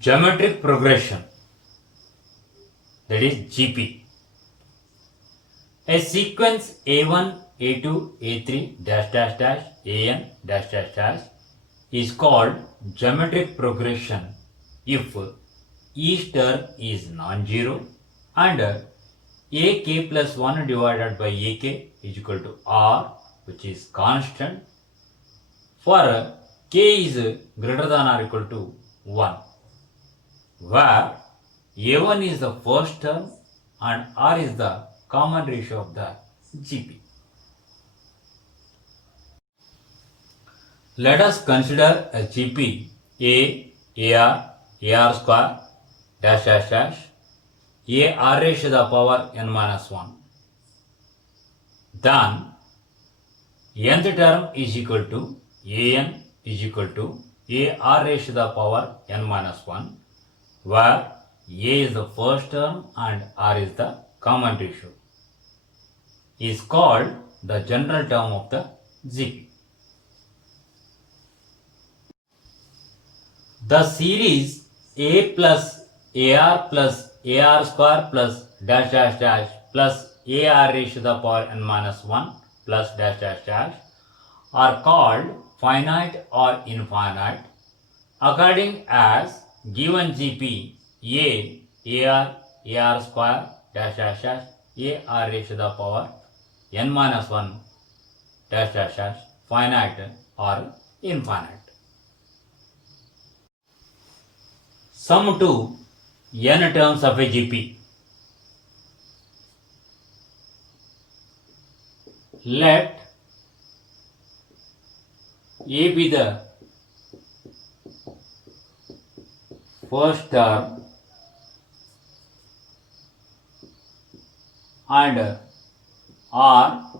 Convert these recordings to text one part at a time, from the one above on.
geometric progression, that is GP. A sequence A1, A2, A3 dash dash dash AN dash dash dash is called geometric progression if each term is non-zero and AK plus 1 divided by AK is equal to R, which is constant, for K is greater than or equal to 1, where A1 is the first term and R is the common ratio of the GP. Let us consider a GP A, AR, AR square, dash dash dash, AR raised to the power n minus 1. Then nth term is equal to AN is equal to AR raised to the power n minus 1, where A is the first term and R is the common ratio, is called the general term of the GP. The series A plus AR square plus dash dash dash plus AR raised to the power n minus 1 plus dash dash dash are called finite or infinite according as given GP AR square dash dash dash AR raised to the power n minus 1 dash dash dash finite or infinite. Sum to n terms of a GP. Let A be the first term and R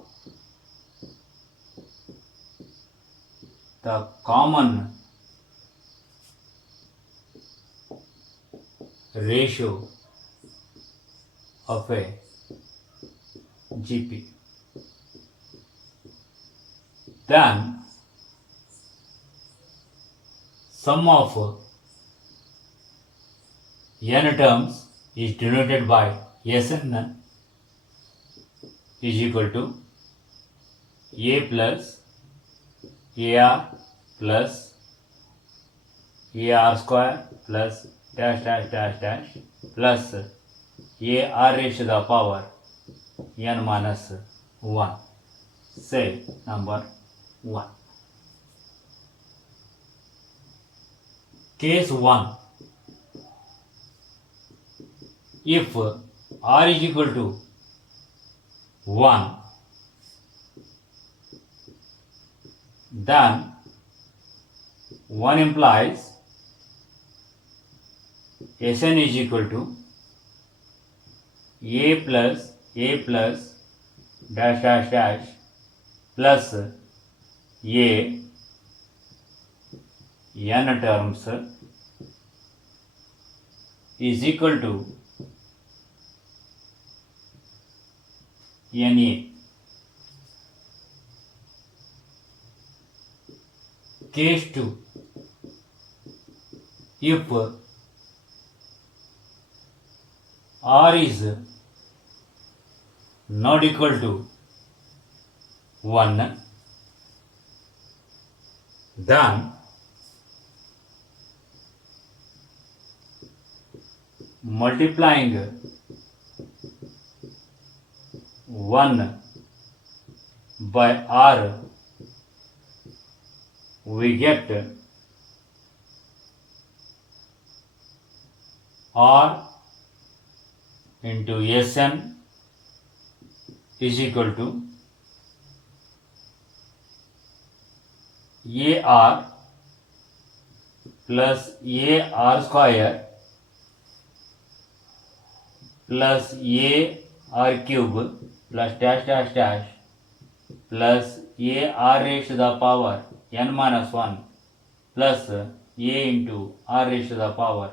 the common ratio of a GP. Then sum of n terms is denoted by Sn is equal to A plus AR plus AR square plus dash dash dash dash plus AR raised to the power n minus 1. Say number 1. Case 1. If R is equal to 1, then 1 implies Sn is equal to A plus dash dash dash plus A n terms is equal to Na. Case 2. If R is not equal to 1, then multiplying 1 by R, we get R into Sn is equal to AR plus AR square plus AR cube plus dash dash dash plus AR raised to the power n minus 1 plus A into R raised to the power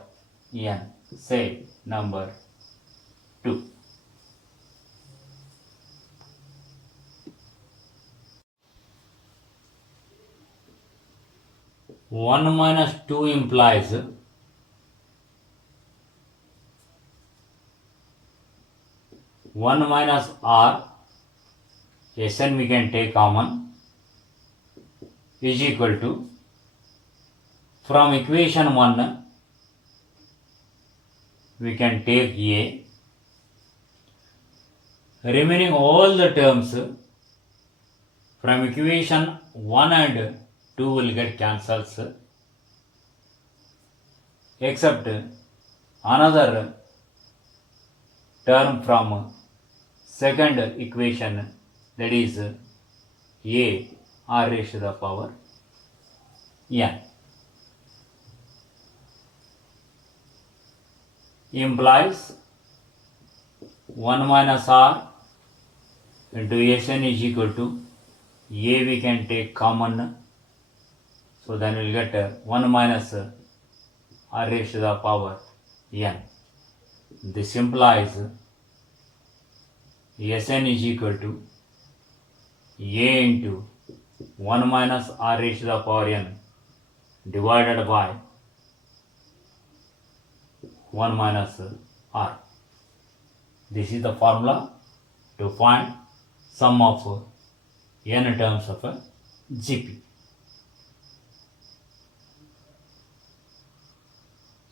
n. Say number 2. One minus 2 implies 1 minus r, Sn we can take common, is equal to, from equation 1 we can take A, remaining all the terms from equation 1 and 2 will get cancels, except another term from second equation, that is A r raised to the power n, implies 1 minus r into Sn is equal to A we can take common, so then we'll get 1 minus r raised to the power n. This implies Sn is equal to A into 1 minus r raised to the power n divided by 1 minus r. This is the formula to find sum of n terms of a GP.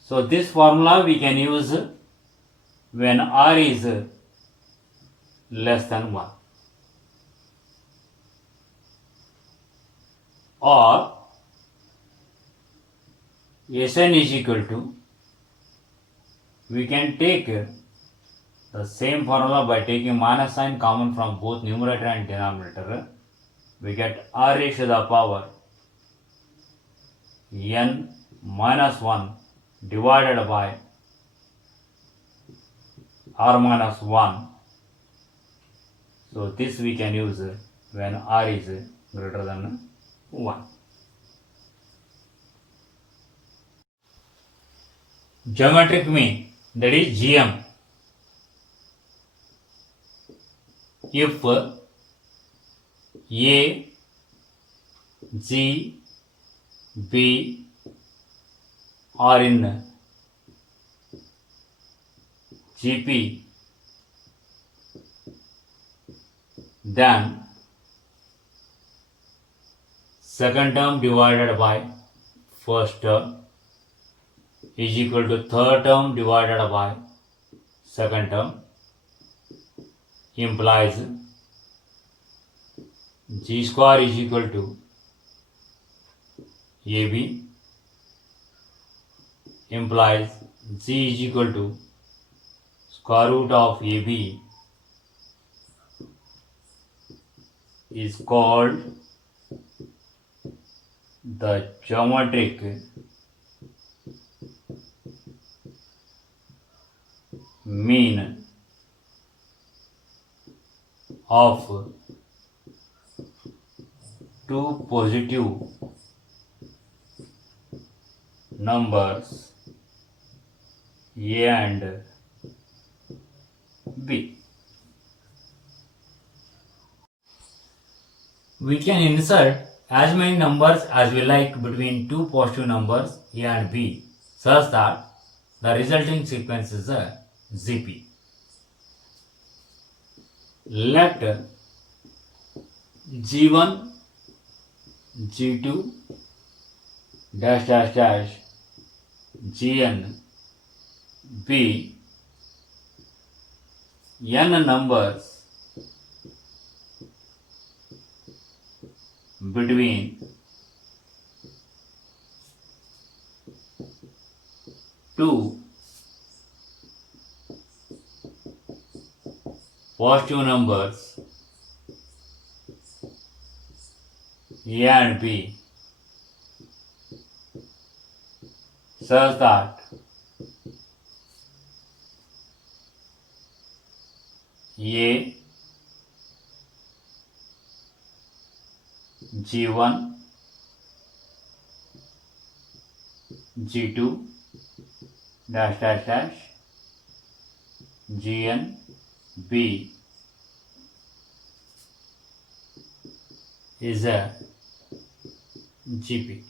So this formula we can use when r is less than 1, or Sn is equal to, we can take the same formula by taking minus sign common from both numerator and denominator. We get r raised to the power n minus 1 divided by r minus 1. So this we can use when r is greater than 1. Geometric mean, that is GM. If A, G, B are in GP, then second term divided by first term is equal to third term divided by second term, implies G square is equal to AB, implies G is equal to square root of AB is called the geometric mean of two positive numbers A and B. We can insert as many numbers as we like between two positive numbers A and B such that the resulting sequence is a GP. Let G1, G2, dash dash dash, Gn be n numbers between two positive numbers A and B such that A, G1, G2, dash dash dash, Gn, B is a GP.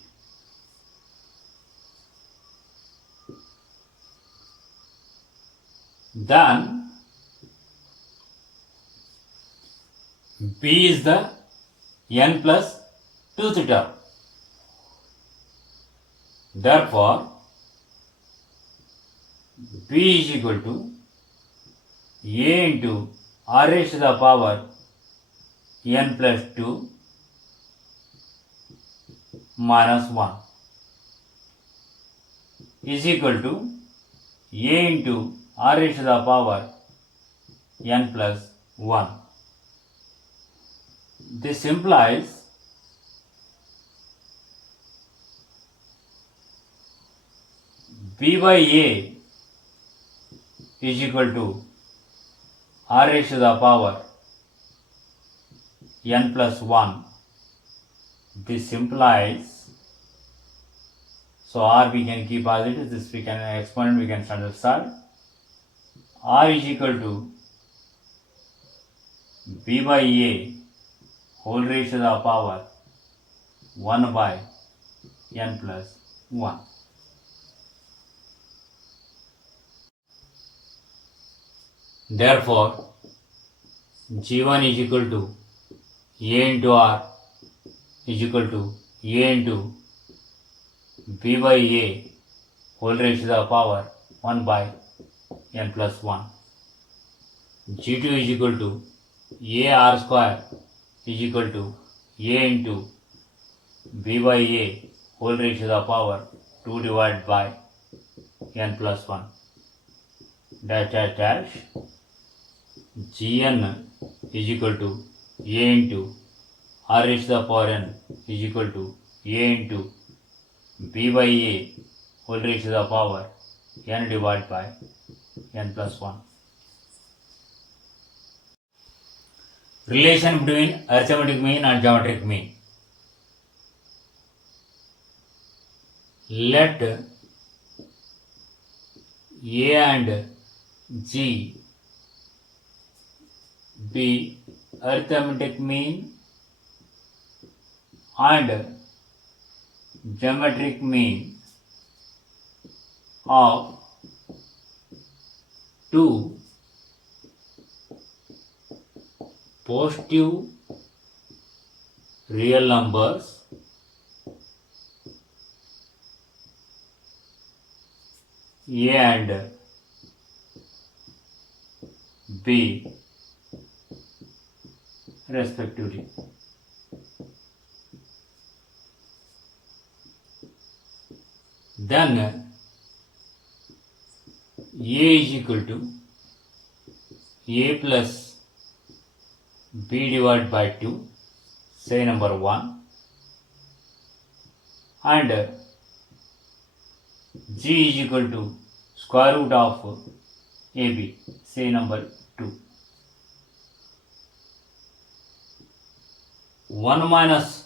Then P is the n plus 2th term. Therefore, P is equal to A into R raised to the power n plus 2 minus 1 is equal to A into R raised to the power n plus 1. This implies B by A is equal to R raised to the power n plus 1. This implies, so R we can keep as it is, this we can exponent we can standard start. R is equal to B by A whole raised to the power 1 by n plus 1. Therefore, G1 is equal to A into R is equal to A into B by A whole raised to the power 1 by n plus 1. G2 is equal to A R square is equal to A into B by A whole raised to the power 2 divided by n plus 1. Dash dash dash. Gn is equal to A into R raised to the power n is equal to A into B by A whole raised to the power n divided by n plus 1. Relation between arithmetic mean and geometric mean. Let A and G be arithmetic mean and geometric mean of two positive real numbers A and B respectively. Then A is equal to A plus B divided by 2, say number 1, and G is equal to square root of AB, say number 2. 1 minus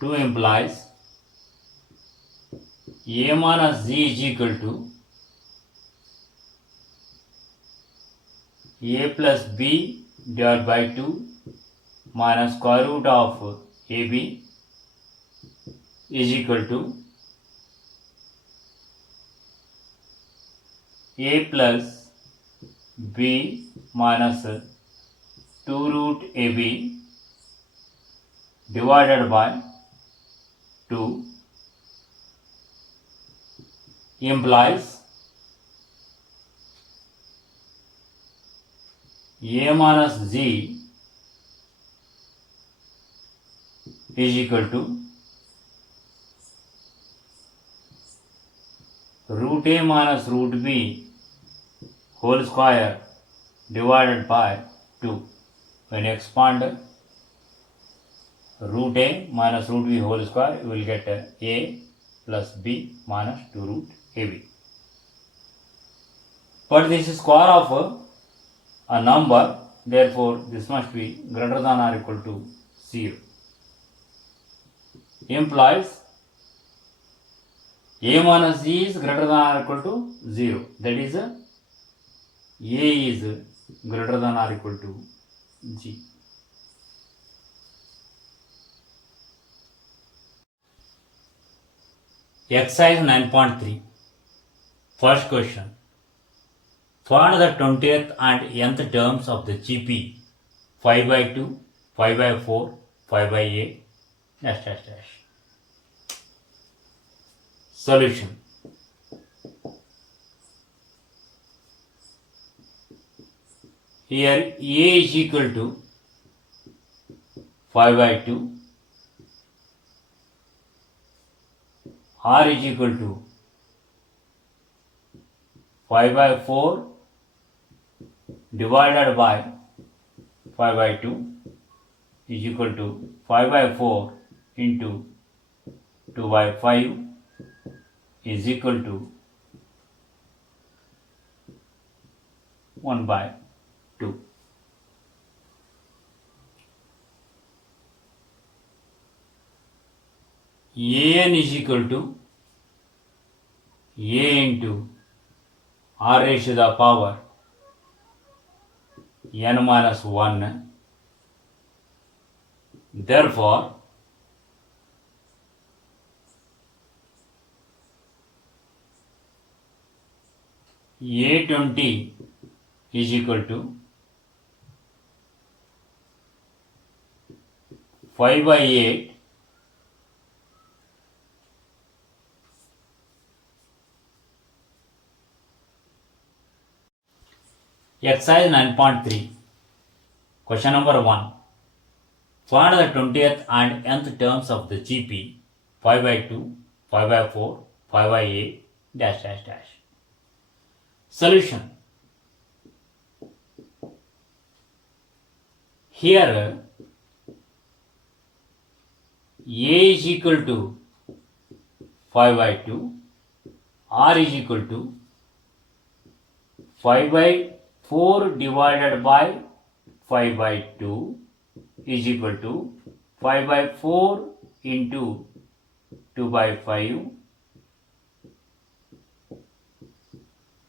2 implies A minus G is equal to A plus B divided by 2 minus square root of AB is equal to A plus B minus 2 root AB divided by 2 implies A minus G is equal to root A minus root B whole square divided by 2. When you expand root A minus root B whole square, you will get A plus B minus 2 root AB. But this is square of a number, therefore this must be greater than or equal to 0. Implies A minus G is greater than or equal to 0. That is A is greater than or equal to G. Exercise 9.3. First question. Find the 20th and nth terms of the GP 5 by 2, 5/4, 5/8, dash dash dash. Solution. Here A is equal to 5/2, R is equal to 5/4 divided by 5/2 is equal to 5/4 into 2/5 is equal to 1/2. An is equal to A into R raised to the power n minus 1. Therefore, A20 is equal to 5/8 Exercise 9.3. Question number 1. Find the 20th and nth terms of the GP 5/2, 5/4, 5/8, dash dash dash. Solution. Here A is equal to 5/2, R is equal to 5/4 divided by 5/2 is equal to 5/4 into 2/5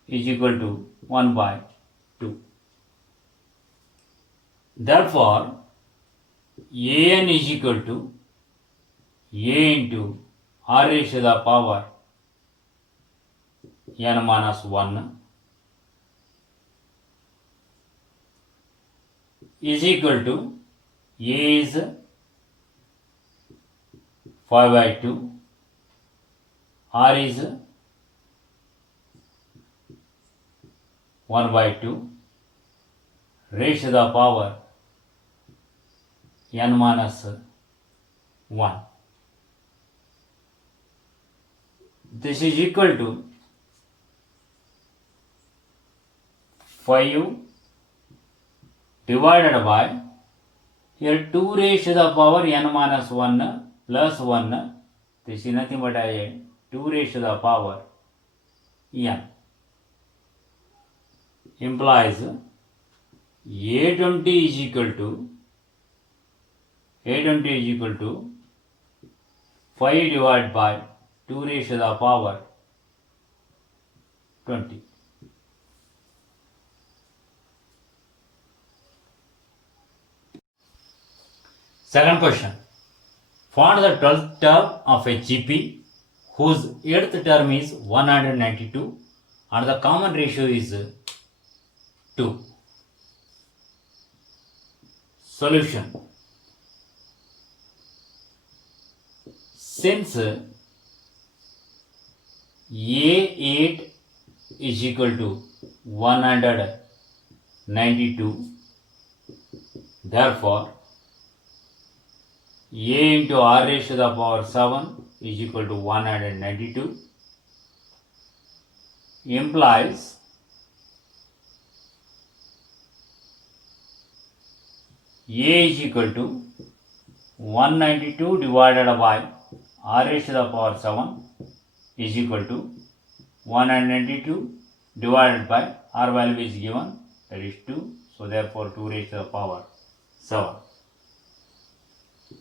is equal to 1/2. Therefore, An is equal to A into R raised to the power n minus 1 is equal to A is 5/2, R is 1/2 raised to the power n minus 1. This is equal to 5 divided by, here 2 raised to the power n minus 1 plus 1, this is nothing but 2 raised to the power n, implies A20 is equal to 5 divided by 2 raised to the power 20. Second question. Find the 12th term of a GP whose 8th term is 192 and the common ratio is 2. Solution. Since A8 is equal to 192, therefore A into R raised to the power 7 is equal to 192, implies A is equal to 192 divided by R raised to the power 7 is equal to 192 divided by R value is given, that is 2, so therefore 2 raised to the power 7.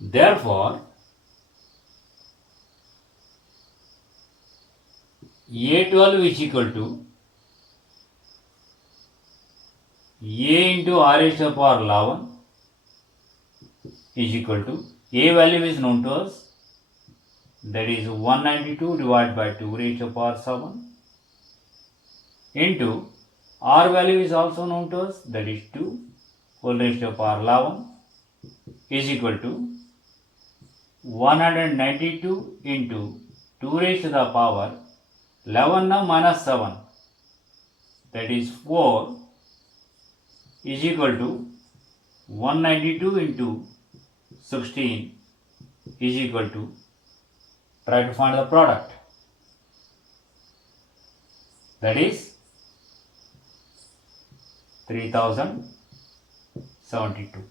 Therefore, A12 is equal to A into R raised to the power 11 is equal to, A value is known to us, that is 192 divided by 2 raised to the power 7 into R value is also known to us, that is 2 whole raised to the power 11 is equal to 192 into 2 raised to the power 11 minus 7, that is 4, is equal to 192 into 16 is equal to, try to find the product, that is 3072.